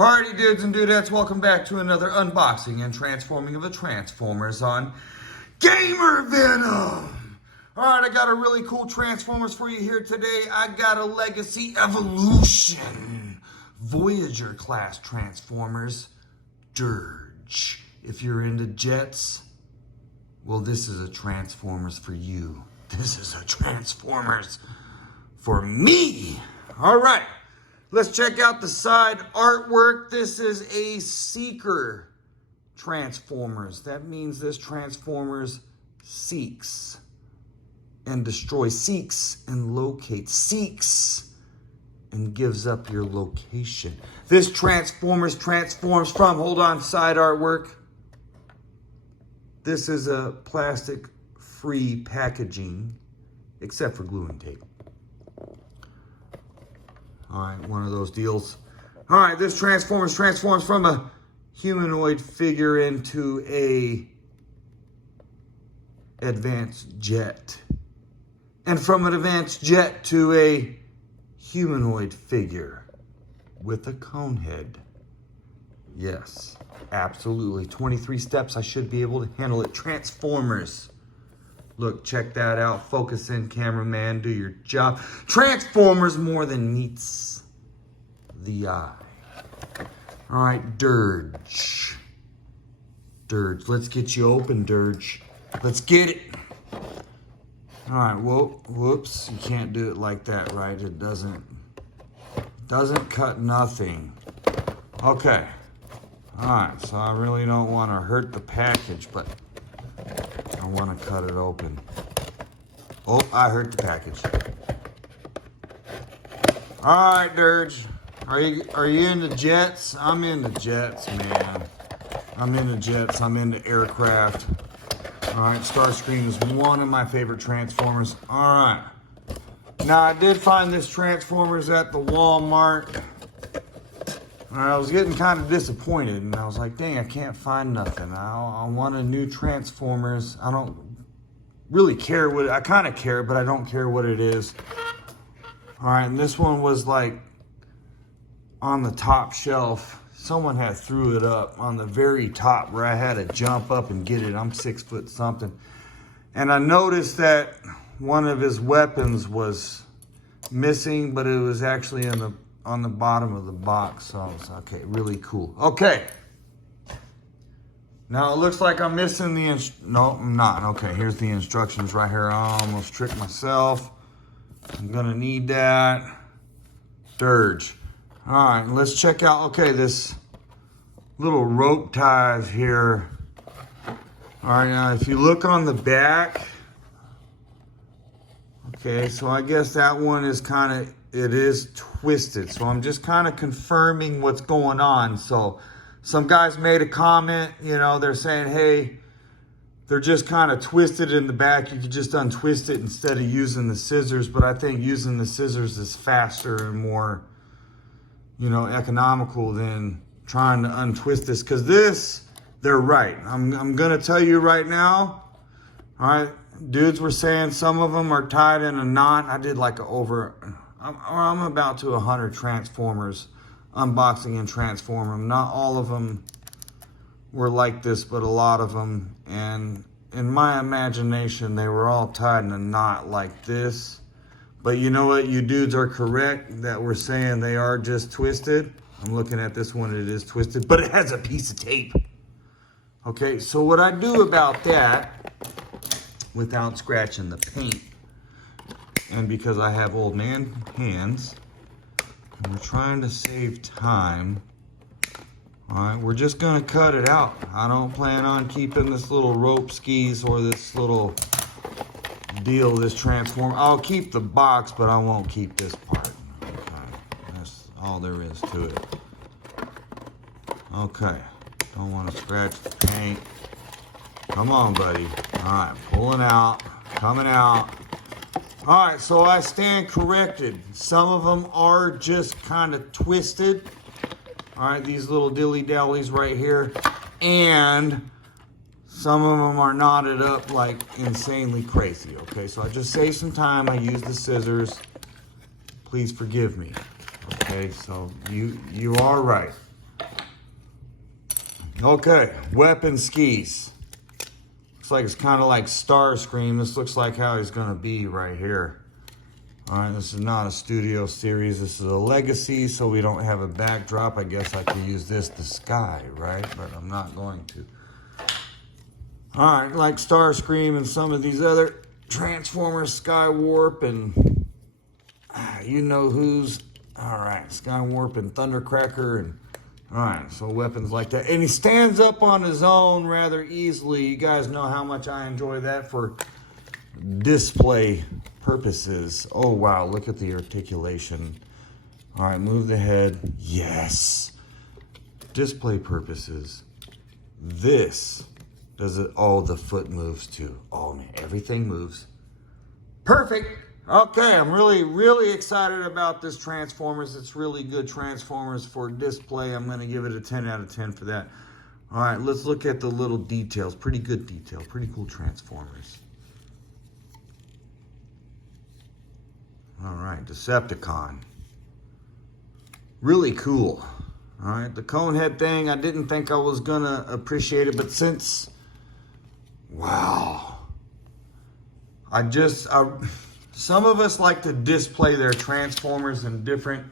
Alrighty, dudes and dudettes, welcome back to another unboxing and transforming of the Transformers on Gamer Venom. Alright, I got a really cool Transformers for you here today. I got a Legacy Evolution Voyager class Transformers Dirge. If you're into jets, well, this is a Transformers for you. This is a Transformers for me. Alright. Let's check out the side artwork. This is a Seeker Transformers. That means this Transformers seeks and destroys, seeks and locates, seeks and gives up your location. This Transformers transforms from, hold on, side artwork. This is a plastic-free packaging, except for glue and tape. All right, one of those deals. All right, this Transformers transforms from a humanoid figure into a advanced jet. And from an advanced jet to a humanoid figure with a cone head. Yes, absolutely. 23 steps, I should be able to handle it. Transformers. Look, check that out. Focus in, cameraman. Do your job. Transformers more than meets the eye. All right, Dirge. Dirge, let's get you open, Dirge. Let's get it. All right, whoa, whoops. You can't do it like that, right? It doesn't cut nothing. Okay. All right, so I really don't want to hurt the package, but I want to cut it open. Oh, I hurt the package. All right, Dirge. Are you into jets? I'm into jets, man. I'm into jets. I'm into aircraft. All right, Starscream is one of my favorite Transformers. All right. Now, I did find this Transformers at the Walmart. I was getting kind of disappointed, and I was like, dang, I can't find nothing. I want a new Transformers. I don't really care what, I kind of care, but I don't care what it is. All right, and this one was like on the top shelf. Someone had threw it up on the very top where I had to jump up and get it. I'm 6 foot something. And I noticed that one of his weapons was missing, but it was actually on the bottom of the box. So it's okay, really cool. Okay. Now it looks like I'm missing the no, I'm not. Okay, here's the instructions right here. I almost tricked myself. I'm gonna need that. Dirge. All right, let's check out, okay, this little rope ties here. All right, now if you look on the back, okay, so I guess that one is kind of, it is twisted. So I'm just kind of confirming what's going on. So some guys made a comment, you know, they're saying, hey, they're just kind of twisted in the back. You could just untwist it instead of using the scissors. But I think using the scissors is faster and more, you know, economical than trying to untwist this. Because this, they're right. I'm going to tell you right now, all right, dudes were saying some of them are tied in a knot. I did like I'm about to 100 Transformers, unboxing and transform them. Not all of them were like this, but a lot of them. And in my imagination, they were all tied in a knot like this. But you know what? You dudes are correct that we're saying they are just twisted. I'm looking at this one, it is twisted, but it has a piece of tape. Okay, so what I do about that, without scratching the paint, and because I have old man hands, and we're trying to save time, all right, we're just gonna cut it out. I don't plan on keeping this little rope skis or this little deal, this transform. I'll keep the box, but I won't keep this part. Okay, that's all there is to it. Okay, don't want to scratch the paint. Come on, buddy. All right, pulling out, coming out. All right, so I stand corrected. Some of them are just kind of twisted. All right, these little dilly-dallies right here. And some of them are knotted up like insanely crazy, okay? So I just saved some time. I used the scissors. Please forgive me, okay? So you are right. Okay, weapon skis. Looks like it's kind of like Starscream. This looks like how he's gonna be right here. All right, this is not a studio series. This is a legacy, so we don't have a backdrop. I guess I could use this, the sky, right? But I'm not going to. All right, like Starscream and some of these other Transformers, Sky Warp, and you know who's. All right, Sky Warp and Thundercracker, and all right, so weapons like that. And he stands up on his own rather easily. You guys know how much I enjoy that for display purposes. Oh, wow, look at the articulation. All right, move the head. Yes. Display purposes. This does it. Oh, the foot moves too. Oh, man, everything moves. Perfect. Okay, I'm really excited about this Transformers. It's really good Transformers for display. I'm going to give it a 10 out of 10 for that. All right, let's look at the little details. Pretty good detail. Pretty cool Transformers. All right, Decepticon. Really cool. All right, the cone head thing, I didn't think I was going to appreciate it, but since... Wow. Some of us like to display their Transformers in different,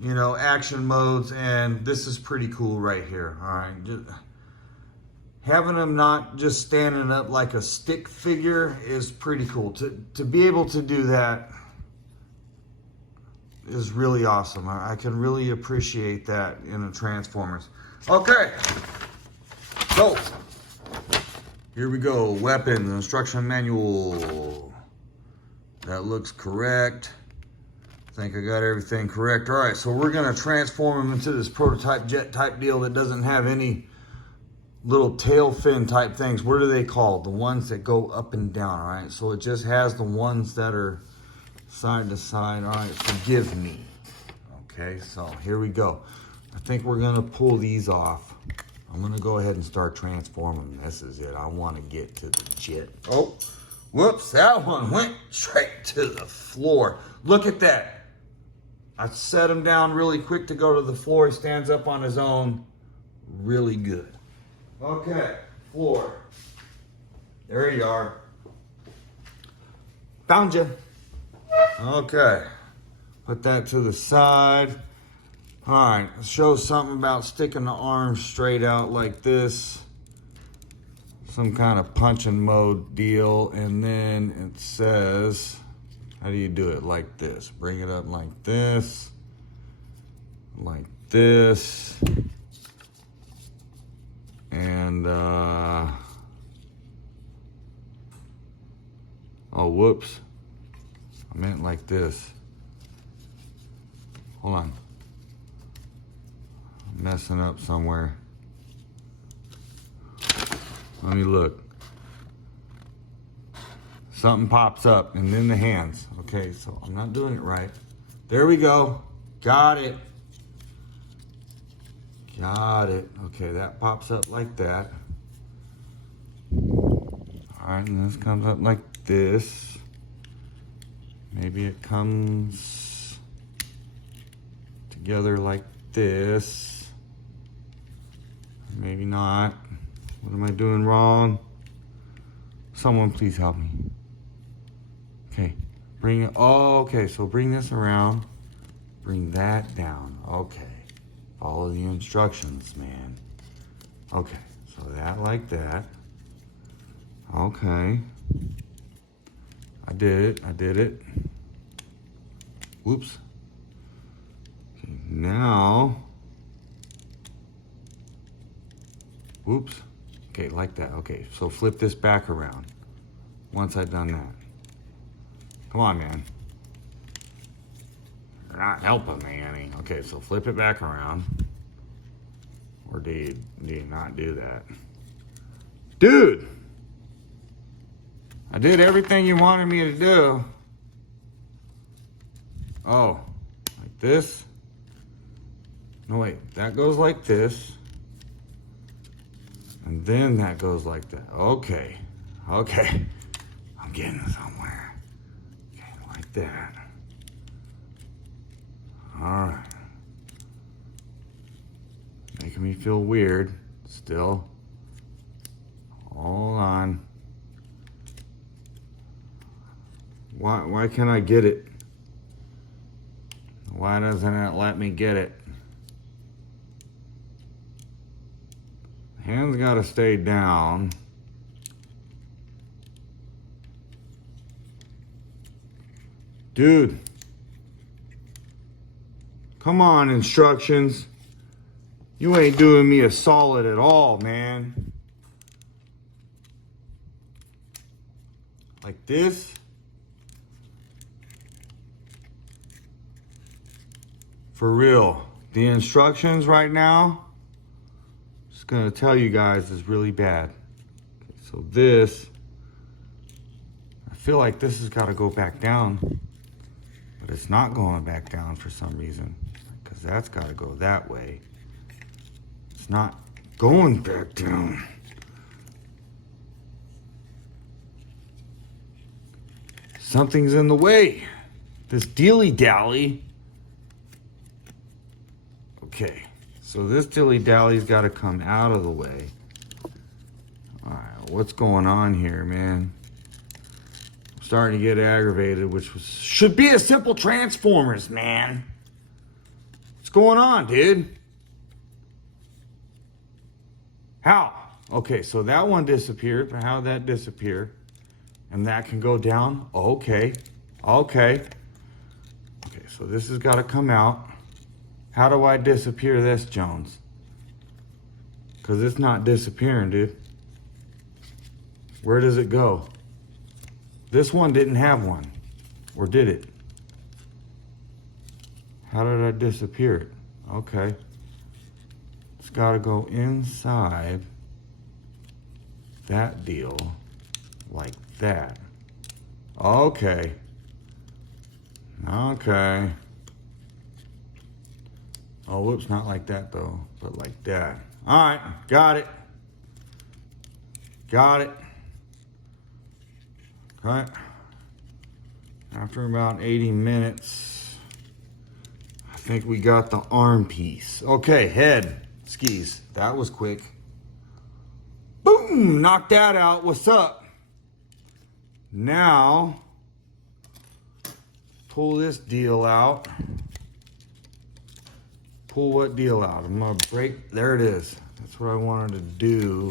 you know, action modes, and this is pretty cool right here. All right, having them not just standing up like a stick figure is pretty cool. To be able to do that is really awesome. I can really appreciate that in the Transformers. Okay, so here we go. Weapons, instruction manual. That looks correct. I think I got everything correct. All right, so we're gonna transform him into this prototype jet type deal that doesn't have any little tail fin type things. What are they called? The ones that go up and down, all right? So it just has the ones that are side to side. All right, forgive me. Okay, so here we go. I think we're gonna pull these off. I'm gonna go ahead and start transforming. This is it. I wanna get to the jet. Oh. Whoops, that one went straight to the floor. Look at that. I set him down really quick to go to the floor. He stands up on his own. Really good. Okay, floor. There you are. Found you. Okay, put that to the side. All right, show something about sticking the arms straight out like this. Some kind of punching mode deal, and then it says, how do you do it? Like this. Bring it up like this, and oh, whoops, I meant like this. Hold on, I'm messing up somewhere. Let me look. Something pops up, and then the hands. Okay, so I'm not doing it right. There we go. Got it. Got it. Okay, that pops up like that. All right, and this comes up like this. Maybe it comes together like this. Maybe not. What am I doing wrong? Someone please help me. Okay, bring it, oh, okay, so bring this around. Bring that down, okay. Follow the instructions, man. Okay, so that like that. Okay. I did it. Whoops. Okay, now. Whoops. Okay, like that. Okay, so flip this back around once I've done that. Come on, man. You're not helping me any. Okay, so flip it back around. Or do you not do that? Dude! I did everything you wanted me to do. Oh, like this? No, wait, that goes like this. And then that goes like that. Okay. Okay. I'm getting somewhere. Okay, like that. All right. Making me feel weird. Still. Hold on. Why can't I get it? Why doesn't it let me get it? Hands gotta stay down. Dude. Come on, instructions. You ain't doing me a solid at all, man. Like this. For real. The instructions right now, just gonna tell you guys, is really bad. Okay, so this, I feel like this has gotta go back down, but it's not going back down for some reason, because that's gotta go that way. It's not going back down. Something's in the way. This dilly-dally. Okay, so this dilly-dally's got to come out of the way. All right, what's going on here, man? I'm starting to get aggravated, which should be a simple Transformers, man. What's going on, dude? How? Okay, so that one disappeared, but how did that disappear? And that can go down? Okay, okay. Okay, so this has got to come out. How do I disappear this, Jones? Because it's not disappearing, dude. Where does it go? This one didn't have one. Or did it? How did I disappear it? Okay. It's got to go inside that deal like that. Okay. Okay. Oh, whoops, not like that though, but like that. All right, got it. Got it. Okay. After about 80 minutes, I think we got the arm piece. Okay, head, skis. That was quick. Boom, knocked that out. What's up? Now, pull this deal out. Pull what deal out? I'm gonna break, there it is. That's what I wanted to do.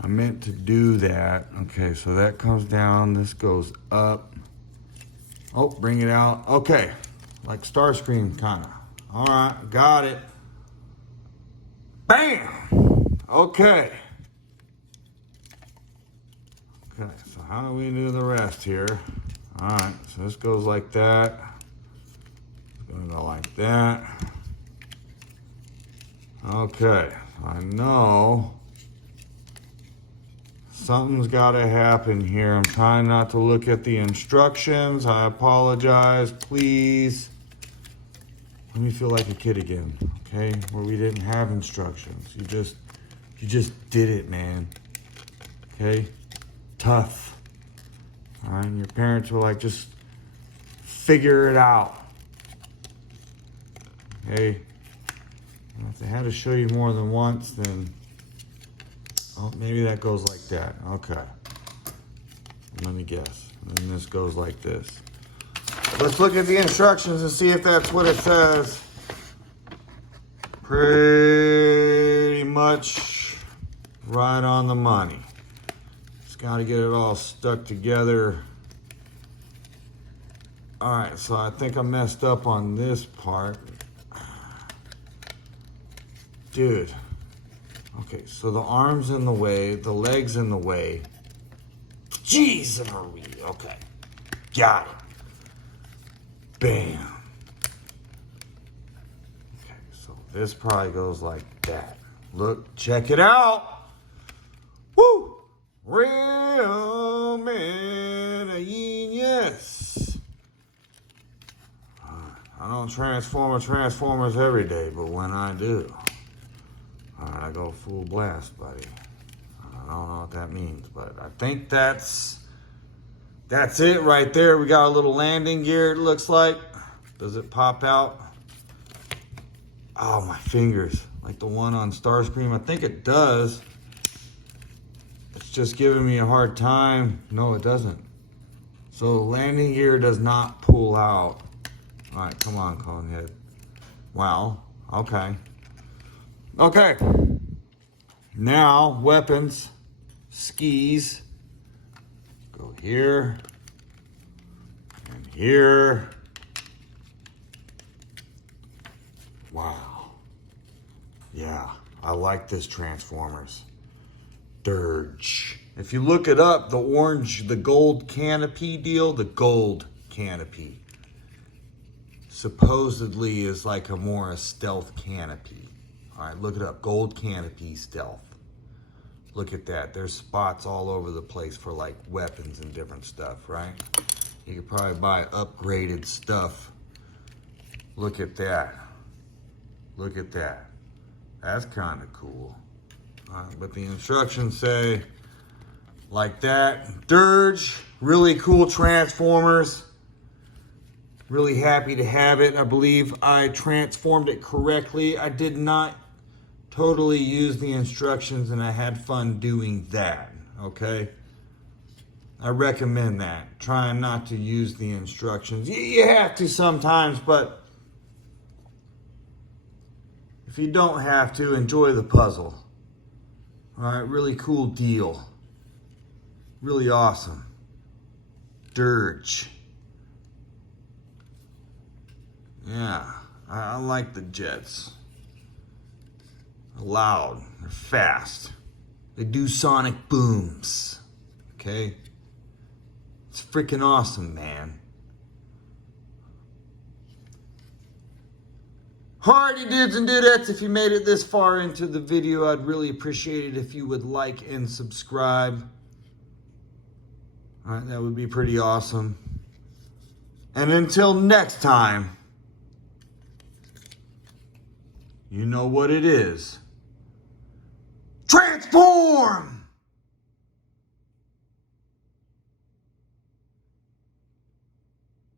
I meant to do that. Okay, so that comes down, this goes up. Oh, bring it out. Okay, like Starscream kinda. All right, got it. Bam! Okay. Okay, so how do we do the rest here? All right, so this goes like that. Gonna go like that. Okay, I know something's gotta happen here. I'm trying not to look at the instructions. I apologize, please. Let me feel like a kid again, okay? Where we didn't have instructions. You just did it, man. Okay? Tough. All right, and your parents were like, just figure it out. Hey, if they had to show you more than once, then, oh, maybe that goes like that. Okay. Let me guess. And then this goes like this. Let's look at the instructions and see if that's what it says. Pretty much right on the money. Just got to get it all stuck together. All right, so I think I messed up on this part. Dude, okay, so the arm's in the way, the leg's in the way. Jeez, okay, got it. Bam. Okay, so this probably goes like that. Look, check it out. Woo! Real man, yes. I don't Transformers every day, but when I do, I go full blast, buddy. I don't know what that means, but I think that's it right there. We got a little landing gear, it looks like. Does it pop out? Oh, my fingers. Like the one on Starscream. I think it does. It's just giving me a hard time. No, it doesn't. So landing gear does not pull out. All right, come on, Conehead. Wow, okay. Okay. Now, weapons, skis. Go here and here. Wow. Yeah, I like this Transformers. Dirge. If you look it up, the orange, the gold canopy deal, the gold canopy supposedly is like a stealth canopy. All right, look it up. Gold canopy stealth. Look at that. There's spots all over the place for like weapons and different stuff, right? You could probably buy upgraded stuff. Look at that. Look at that. That's kind of cool. But the instructions say like that. Dirge, really cool Transformers. Really happy to have it. I believe I transformed it correctly. I did not totally use the instructions and I had fun doing that, okay? I recommend that. Trying not to use the instructions. You have to sometimes, but if you don't have to, enjoy the puzzle. All right, really cool deal. Really awesome. Dirge. Yeah, I like the jets. They're loud, they're fast. They do sonic booms, okay? It's freaking awesome, man. Alrighty, dudes and dudettes, if you made it this far into the video, I'd really appreciate it if you would like and subscribe. Alright, that would be pretty awesome. And until next time, you know what it is. Transform!